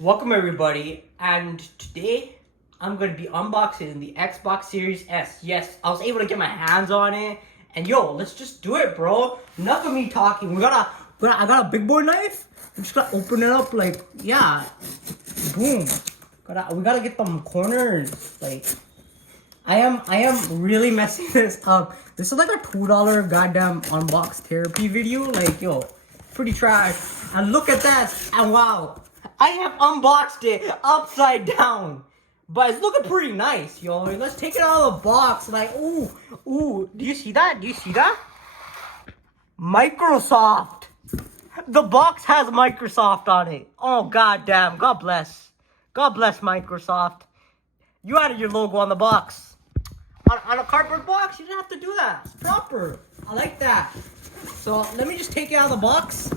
Welcome everybody, and today I'm going to be unboxing the Xbox Series S. Yes, I was able to get my hands on it, and yo, let's just do it, bro. Enough of me talking. I got a big boy knife. I'm just gonna open it up, like, yeah, boom. We gotta get them corners. Like, I am really messing this up. This is like a $2 goddamn unbox therapy video. Like, yo, pretty trash. And look at that, and wow. I have unboxed it upside down, but it's looking pretty nice, yo. Let's take it out of the box. Like, ooh, do you see that? Do you see that? Microsoft. The box has Microsoft on it. Oh, goddamn. God bless. God bless Microsoft. You added your logo on the box. On a cardboard box, you didn't have to do that. It's proper. I like that. So, let me just take it out of the box.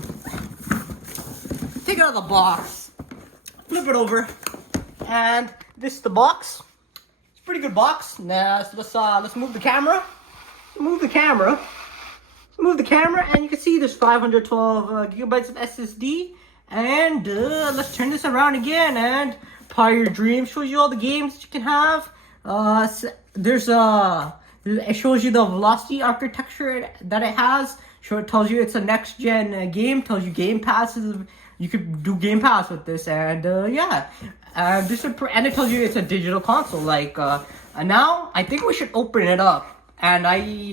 Take it out of the box. Flip it over, and this is the box. It's a pretty good box. Now let's move the camera. Move the camera, and you can see there's 512 gigabytes of SSD. And let's turn this around again. And Power Your Dreams shows you all the games that you can have. It shows you the velocity architecture that it has. It tells you it's a next gen game. Tells you Game Passes. You could do Game Pass with this, and yeah, and it tells you it's a digital console. Like, and now I think we should open it up. And I'm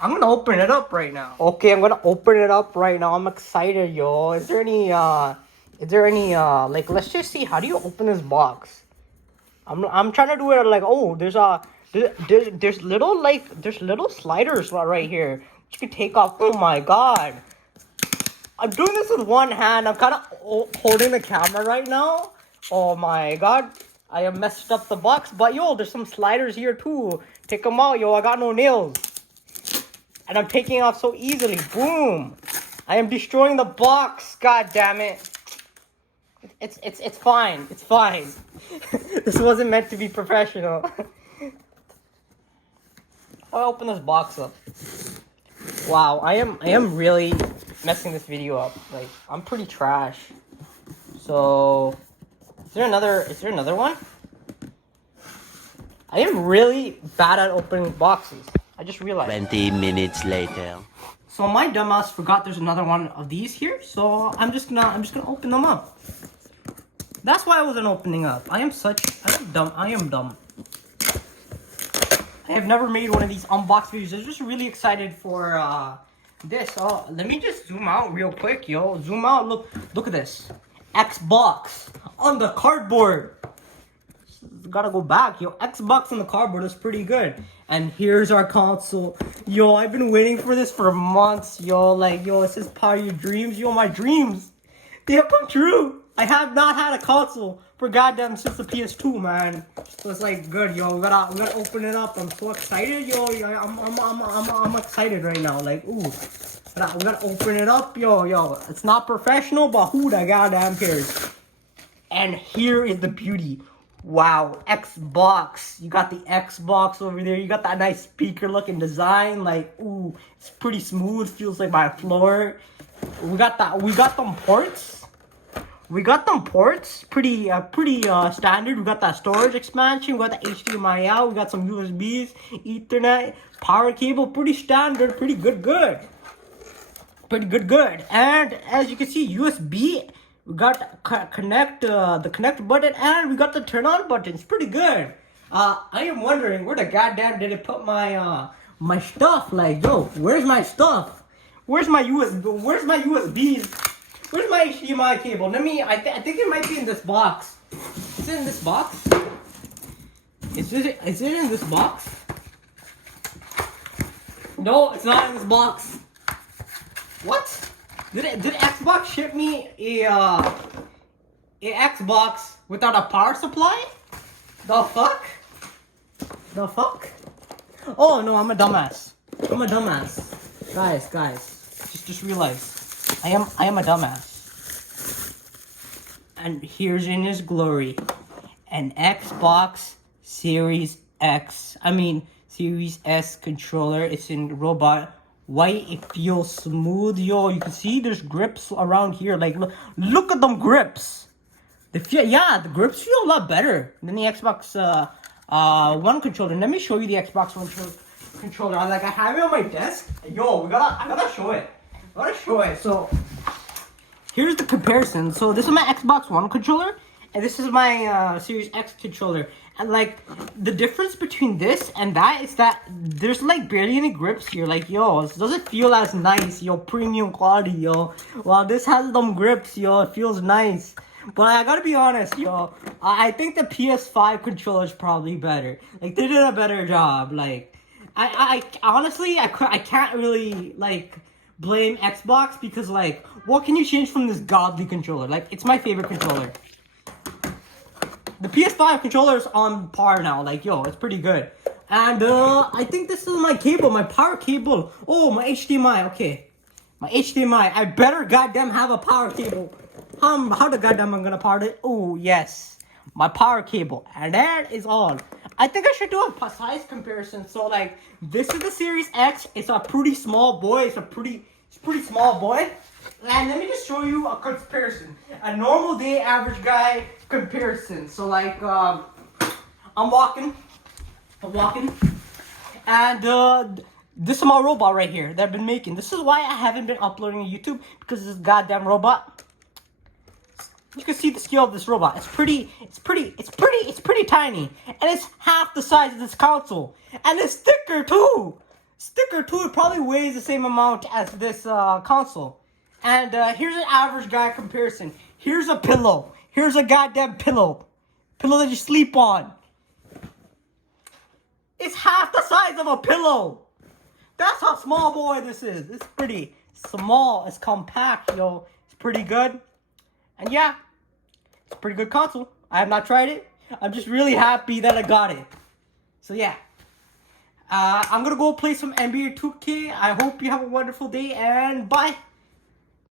gonna open it up right now. Okay, I'm gonna open it up right now. I'm excited, yo. Is there any like, let's just see, how do you open this box? I'm trying to do it like, oh, there's little sliders right here you can take off. Oh my god. I'm doing this with one hand. I'm kind of holding the camera right now. Oh my god. I have messed up the box. But yo, there's some sliders here too. Take them out, yo. I got no nails. And I'm taking it off so easily. Boom. I am destroying the box. God damn it. It's fine. It's fine. This wasn't meant to be professional. I'll open this box up. Wow, I am really messing this video up. Like, I'm pretty trash. So, is there another one? I am really bad at opening boxes. I just realized. 20 minutes later. So my dumbass forgot there's another one of these here. So I'm just gonna open them up. That's why I wasn't opening up. I am dumb. I am dumb. I have never made one of these unbox videos. I'm just really excited for this. Oh, let me just zoom out real quick, yo. Zoom out. Look at this. Xbox on the cardboard. Gotta go back, yo. Xbox on the cardboard is pretty good. And here's our console. Yo, I've been waiting for this for months, yo. Like, yo, it says Power Your Dreams. Yo, my dreams, they have come true. I have not had a console for goddamn since the PS2, man. So it's like good, yo. We gotta open it up. I'm so excited, yo. I'm excited right now. Like, ooh, we gotta open it up, yo. It's not professional, but who the goddamn cares? And here is the beauty. Wow, Xbox. You got the Xbox over there. You got that nice speaker looking design. Like, ooh, it's pretty smooth. Feels like my floor. We got them ports. Pretty standard. We got that storage expansion. We got the HDMI out. We got some USBs, Ethernet, power cable. Pretty standard. Pretty good. And as you can see, USB. We got the connect button, and we got the turn on button. It's pretty good. I am wondering where the goddamn did it put my my stuff? Like, yo, where's my stuff? Where's my USBs? Where's my HDMI cable? I think it might be in this box. Is it in this box? Is it in this box? No, it's not in this box. What? Did Xbox ship me a Xbox without a power supply? The fuck? Oh no, I'm a dumbass. Guys, just realize I am a dumbass. And here's in his glory, an Xbox Series S controller. It's in robot white. It feels smooth, yo. You can see there's grips around here. Like, look at them grips. The grips feel a lot better than the Xbox One controller. Let me show you the Xbox One controller. I have it on my desk. Yo, I gotta show it. So here's the comparison. So this is my Xbox One controller, and this is my Series X controller. And like the difference between this and that is that there's like barely any grips here. Like yo, this doesn't feel as nice. Yo, premium quality. Yo, while this has them grips. Yo, it feels nice. But I gotta be honest, yo. I think the PS5 controller is probably better. Like they did a better job. Like I honestly I can't really like blame Xbox because like what can you change from this godly controller? Like it's my favorite controller. The PS5 controller is on par now. Like, yo, it's pretty good. And, I think this is my cable, my power cable. Oh, my HDMI, okay. My HDMI. I better goddamn have a power cable. How the goddamn I'm gonna power it? Oh, yes. My power cable. And that is all. I think I should do a size comparison. So, like, this is the Series X. It's a pretty small boy. It's pretty small boy. And let me just show you a comparison. A normal day average guy comparison. So like I'm walking. And this is my robot right here that I've been making. This is why I haven't been uploading to YouTube, because this goddamn robot. You can see the scale of this robot. It's pretty tiny. And it's half the size of this console. And it's thicker too. It probably weighs the same amount as this console. And here's an average guy comparison. Here's a pillow. Here's a goddamn pillow. Pillow that you sleep on. It's half the size of a pillow. That's how small boy this is. It's pretty small. It's compact, yo. It's pretty good. And yeah, it's a pretty good console. I have not tried it. I'm just really happy that I got it. So yeah. I'm gonna go play some NBA 2K. I hope you have a wonderful day and bye.